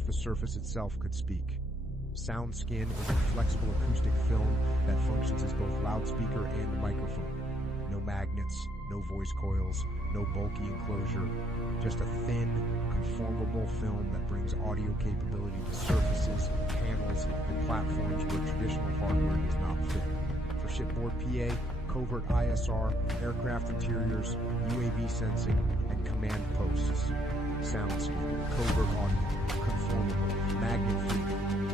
if the surface itself could speak? SoundSkin is a flexible acoustic film that functions as both loudspeaker and microphone. No magnets, no voice coils, no bulky enclosure, just a thin, conformable film that brings audio capability to surfaces, panels, and platforms where traditional hardware does not fit. For Shipboard PA, Covert ISR, aircraft interiors, UAV sensing, and command posts. SoundSkin, covert audio, conformable, magnet-free,